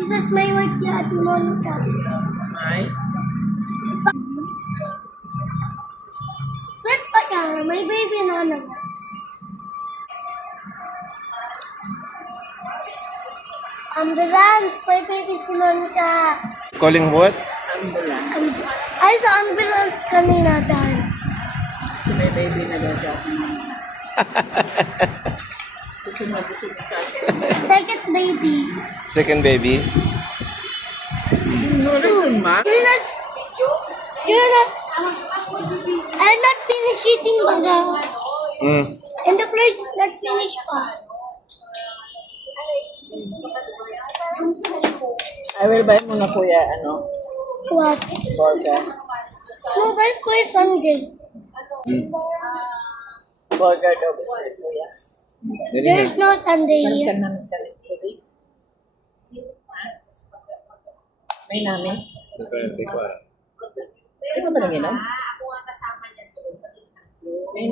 Tapos may work si Ate Monica. Ay. Ba't pa kaya? May baby na naman. Ambulance! May baby si Monica. Calling what? Ambulance. Ay, sa ambulance kanina dyan. Kasi may baby na daw siya. Kasi mag-isip sa akin. Second baby. Second baby. You're not, I'm not finished eating baga. Mm. And the plate is not finished pa. I will buy muna kuya, What? burger. No, but for Sunday. Mm. Burger daw gusto ni kuya. Dali There's na. no Sunday Meron ka here. namin kalit today? May namin? Hindi ka ba nang inom? May